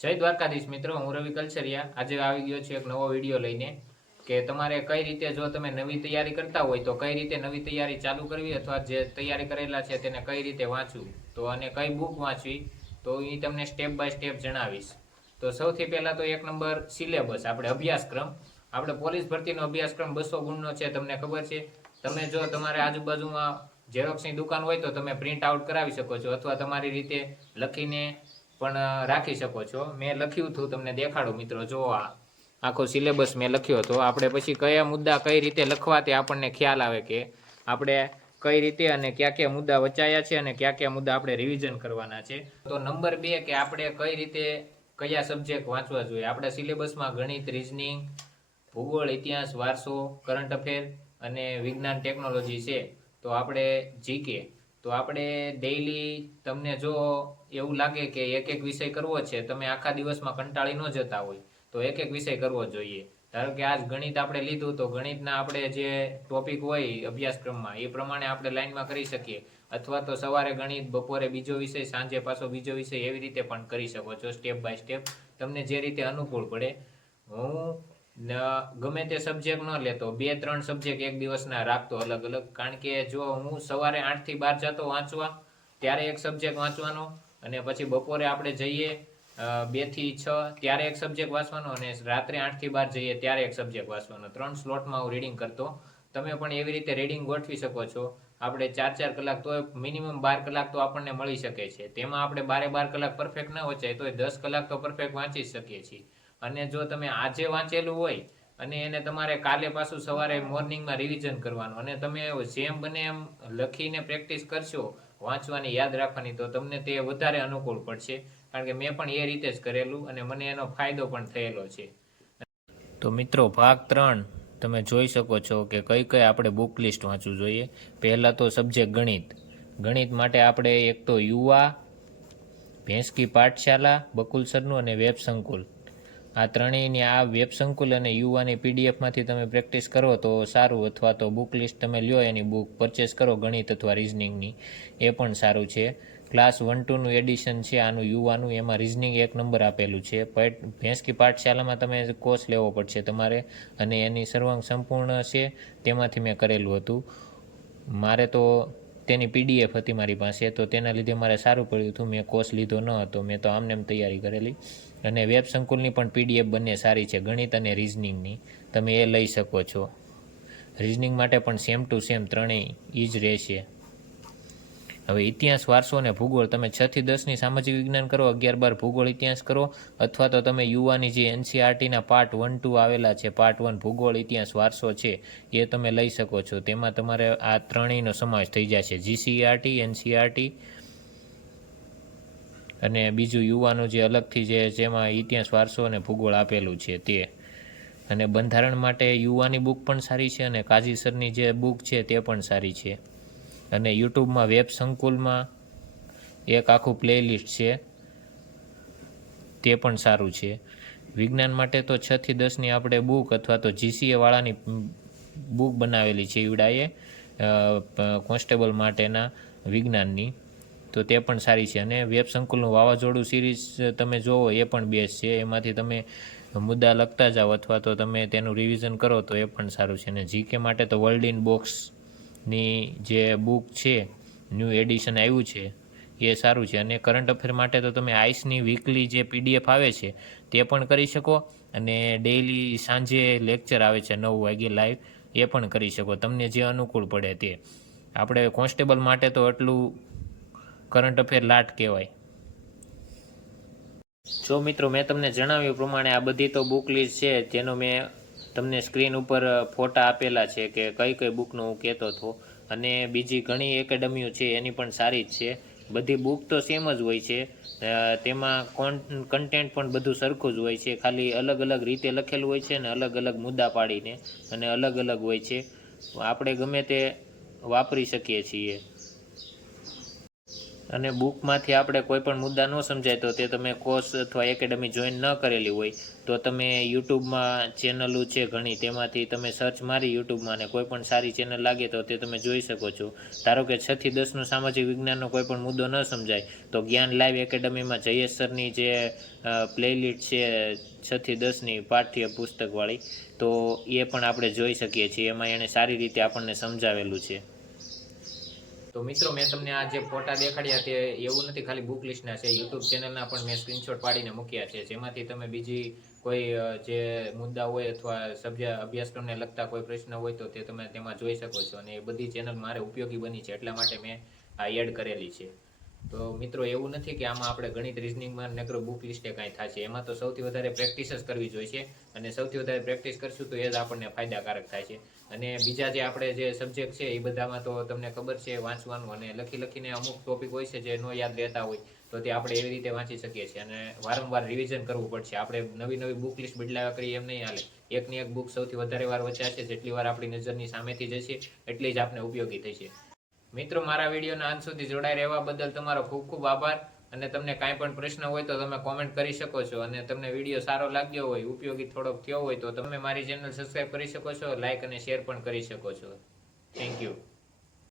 જય દ્વારકાધીશ મિત્રો, હું રવિ કલસરિયા આજે આવી ગયો છું એક નવો વિડીયો લઈને કે તમારે કઈ રીતે જો તમે નવી તૈયારી કરતા હોય તો કઈ રીતે નવી તૈયારી ચાલુ કરવી અથવા જે તૈયારી કરેલા છે તેને કઈ રીતે વાંચવું તો અને કઈ બુક વાંચવી તો એ તમને સ્ટેપ બાય સ્ટેપ જણાવીશ। તો સૌથી પહેલા તો એક નંબર સિલેબસ, આપણે અભ્યાસક્રમ, આપણે પોલીસ ભરતીનો અભ્યાસક્રમ 200 ગુણનો છે, તમને ખબર છે। તમે જો તમારે આજુબાજુમાં ઝેરોક્સની દુકાન હોય તો તમે પ્રિન્ટ આઉટ કરાવી શકો છો અથવા તમારી રીતે લખીને પણ રાખી શકો છો। મેં લખ્યું હતું, તમને દેખાડો મિત્રો, જો આ આખો સિલેબસ મેં લખ્યો હતો। આપણે પછી કયા મુદ્દા કઈ રીતે લખવા તે આપણને ખ્યાલ આવે કે આપણે કઈ રીતે અને કયા કયા મુદ્દા વચાયા છે અને કયા કયા મુદ્દા આપણે રિવિઝન કરવાના છે। તો નંબર 2 કે આપણે કઈ રીતે કયા સબ્જેક્ટ વાંચવા જોઈએ। આપણે સિલેબસમાં ગણિત, રીઝનિંગ, ભૂગોળ, ઇતિહાસ, વારસો, કરંટ અફેર અને વિજ્ઞાન ટેકનોલોજી છે। તો આપણે જીકે, તો આપણે ડેઈલી તમને જો એવું લાગે કે એક એક વિષય કરવો છે, તમે આખા દિવસમાં કંટાળી ન જતા હોય તો એક એક વિષય કરવો જોઈએ। ધારો કે આજ ગણિત આપણે લીધું તો ગણિતના આપણે જે ટોપિક હોય અભ્યાસક્રમમાં એ પ્રમાણે આપણે લાઈનમાં કરી શકીએ, અથવા તો સવારે ગણિત, બપોરે બીજો વિષય, સાંજે પાછો બીજો વિષય, એવી રીતે પણ કરી શકો છો સ્ટેપ બાય સ્ટેપ, તમને જે રીતે અનુકૂળ પડે। હું ગમે તે સબ્જેક્ટ ન લેતો, 2-3 સબ્જેક્ટ એક દિવસના રાખતો અલગ અલગ, કારણ કે જો હું સવારે 8 થી 12 જતો વાંચવા ત્યારે એક સબ્જેક્ટ વાંચવાનો, અને પછી બપોરે આપણે જઈએ 2 થી 6 ત્યારે એક સબ્જેક્ટ વાંચવાનો, અને રાત્રે 8 થી 12 જઈએ ત્યારે એક સબ્જેક્ટ વાંચવાનો। 3 સ્લોટમાં હું રીડિંગ કરતો। તમે પણ એવી રીતે રીડિંગ ગોઠવી શકો છો। આપણે 4-4 કલાક, તો મિનિમમ 12 કલાક તો આપણને મળી શકે છે। તેમાં આપણે 12 કલાક પરફેક્ટ ન વચાય તો 10 કલાક તો પરફેક્ટ વાંચી શકીએ છીએ। અને જો તમે આજે વાંચેલું હોય અને એને તમારે કાલે પાછું સવારે મોર્નિંગમાં રિવિઝન કરવાનું, અને તમે જેમ બને એમ લખીને પ્રેક્ટિસ કરશો વાંચવાની, યાદ રાખવાની, તો તમને તે વધારે અનુકૂળ પડશે, કારણ કે મેં પણ એ રીતે જ કરેલું અને મને એનો ફાયદો પણ થયેલો છે। તો મિત્રો, ભાગ 3 તમે જોઈ શકો છો કે કઈ કઈ આપણે બુક લિસ્ટ વાંચવું જોઈએ। પહેલાં તો સબ્જેક્ટ ગણિત, ગણિત માટે આપણે એક તો યુવા, ભેંસકી પાઠશાલા, બકુલ સરનું અને વેબ સંકુલ, આ ત્રણેયની આ વેબ સંકુલ અને યુવાની પીડીએફમાંથી તમે પ્રેક્ટિસ કરો તો સારું, અથવા તો બુક લિસ્ટ તમે લ્યો એની બુક પરચેસ કરો ગણિત અથવા રિઝનિંગની, એ પણ સારું છે। ક્લાસ 1-2નું એડિશન છે આનું યુવાનું, એમાં રિઝનિંગ 1 નંબર આપેલું છે। ભેંસકી પાઠશાલામાં તમે કોર્સ લેવો પડશે તમારે, અને એની સર્વાંગ સંપૂર્ણ છે, તેમાંથી મેં કરેલું હતું। મારે તો તેની પીડીએફ હતી મારી પાસે, તો તેના લીધે મારે સારું પડ્યું હતું, મેં કોર્સ લીધો ન હતો, મેં તો આમને એમ તૈયારી કરેલી। અને વેબ સંકુલની પણ પીડીએફ બંને સારી છે, ગણિત અને રિઝનિંગની, તમે એ લઈ શકો છો। રિઝનિંગ માટે પણ સેમ ટુ સેમ ત્રણેય એ જ રહેશે। હવે ઇતિહાસ, વારસો અને ભૂગોળ, તમે 6 થી 10ની સામાજિક વિજ્ઞાન કરો, 11-12 ભૂગોળ ઇતિહાસ કરો, અથવા તો તમે યુવાની જે એનસીઆરટીના પાર્ટ 1-2 આવેલા છે, પાર્ટ 1 ભૂગોળ, ઇતિહાસ, વારસો છે, એ તમે લઈ શકો છો। તેમાં તમારે આ ત્રણેયનો સમાવેશ થઈ જશે, જીસીઆરટી, એનસીઆરટી અને બીજું યુવાનું જે અલગથી જે જેમાં ઇતિહાસ, વારસો અને ભૂગોળ આપેલું છે તે। અને બંધારણ માટે યુવાની બુક પણ સારી છે, અને કાજીસરની જે બુક છે તે પણ સારી છે। અને યુટ્યુબમાં વેબ સંકુલમાં એક આખું પ્લેલિસ્ટ છે, તે પણ સારું છે। વિજ્ઞાન માટે તો 6 થી 10ની આપણે બુક અથવા તો જીસીએ વાળાની બુક બનાવેલી છે ઈવડાએ, કોન્સ્ટેબલ માટેના વિજ્ઞાનની, તો તે પણ સારી છે। અને વેબ સંકુલનું વાવાઝોડું સિરીઝ તમે જોવો એ પણ બેસ્ટ છે, એમાંથી તમે મુદ્દા લખતા જાઓ અથવા તો તમે તેનું રિવિઝન કરો તો એ પણ સારું છે। અને જીકે માટે તો વર્લ્ડ ઇન બોક્સની જે બુક છે, ન્યૂ એડિશન આવ્યું છે, એ સારું છે। અને કરંટ અફેર માટે તો તમે આઈસની વીકલી જે પીડીએફ આવે છે તે પણ કરી શકો, અને ડેઈલી સાંજે લેક્ચર આવે છે 9 વાગે લાઈવ, એ પણ કરી શકો, તમને જે અનુકૂળ પડે તે। આપણે કોન્સ્ટેબલ માટે તો એટલું કરંટ અફેર લાટ કહેવાય। જો મિત્રો, મેં તમને જણાવ્યું પ્રમાણે આ બધી તો બુક લિસ્ટ છે, જેનો મેં તમને સ્ક્રીન ઉપર ફોટા આપેલા છે કે કઈ કઈ બુકનો હું કહેતો હતો। અને બીજી ઘણી એકેડમીઓ છે એની પણ સારી જ છે, બધી બુક તો સેમ જ હોય છે, તેમાં કન્ટેન્ટ પણ બધું સરખું જ હોય છે, ખાલી અલગ અલગ રીતે લખેલું હોય છે અને અલગ અલગ મુદ્દા પાડીને અને અલગ અલગ હોય છે, આપણે ગમે તે વાપરી શકીએ છીએ। અને બુકમાંથી આપણે કોઈ પણ મુદ્દા ન સમજાય તો તે તમે કોર્સ અથવા એકેડમી જોઈન ન કરેલી હોય તો તમે યુટ્યુબમાં ચેનલો છે ઘણી, તેમાંથી તમે સર્ચ મારી યુટ્યુબમાં અને કોઈ પણ સારી ચેનલ લાગે તો તે તમે જોઈ શકો છો. ધારો કે 6 થી 10નું સામાજિક વિજ્ઞાનનો કોઈ પણ મુદ્દો ન સમજાય તો જ્ઞાન લાઈવ એકેડમીમાં જયેશ સરની જે પ્લેલિસ્ટ છે 6 થી 10ની પાઠ્ય પુસ્તકવાળી, તો એ પણ આપણે જોઈ શકીએ છીએ. એમાં એણે સારી રીતે આપણને સમજાવેલું છે. તો મિત્રો, મેં તમને આ જે ફોટા દેખાડ્યા તે એવું નથી ખાલી બુક લિસ્ટના છે, યુટ્યુબ ચેનલના પણ મેં સ્ક્રીનશોટ પાડીને મૂક્યા છે, જેમાંથી તમે બીજી કોઈ જે મુદ્દા હોય અથવા અભ્યાસક્રમને લગતા કોઈ પ્રશ્ન હોય તો તે તમે તેમાં જોઈ શકો છો. અને એ બધી ચેનલ મારે ઉપયોગી બની છે, એટલા માટે મેં આ એડ કરેલી છે. તો મિત્રો, એવું નથી કે આમાં આપણે ગણિત રિઝનિંગમાં નકરો બુક લિસ્ટે કાંઈ થશે. એમાં તો સૌથી વધારે પ્રેક્ટિસ જ કરવી જોઈએ છે, અને સૌથી વધારે પ્રેક્ટિસ કરશું તો એ જ આપણને ફાયદાકારક થાય છે. અને બીજા જે આપણે જે સબ્જેક્ટ છે એ બધામાં તો તમને ખબર છે વાંચવાનું અને લખીને અમુક ટોપિક હોય છે જે ન યાદ રહેતા હોય તો તે આપણે એવી રીતે વાંચી શકીએ છીએ. અને વારંવાર રિવિઝન કરવું પડશે. આપણે નવી બુક લિસ્ટ બદલાવ્યા કરીએ એમ નહીં હાલે. એકની એક બુક સૌથી વધારે વાર વચાશે, જેટલી વાર આપણી નજરની સામેથી જશે એટલી જ આપણે ઉપયોગી થશે. મિત્રો, મારા વિડીયોના અંત સુધી જોડાઈ રહેવા બદલ તમારો ખૂબ ખૂબ આભાર. અને તમને કાંઈ પણ પ્રશ્ન હોય તો તમે કોમેન્ટ કરી શકો છો. અને તમને વિડીયો સારો લાગ્યો હોય, ઉપયોગી થોડોક થયો હોય તો તમે મારી ચેનલ સબસ્ક્રાઈબ કરી શકો છો, લાઇક અને શેર પણ કરી શકો છો. Thank you.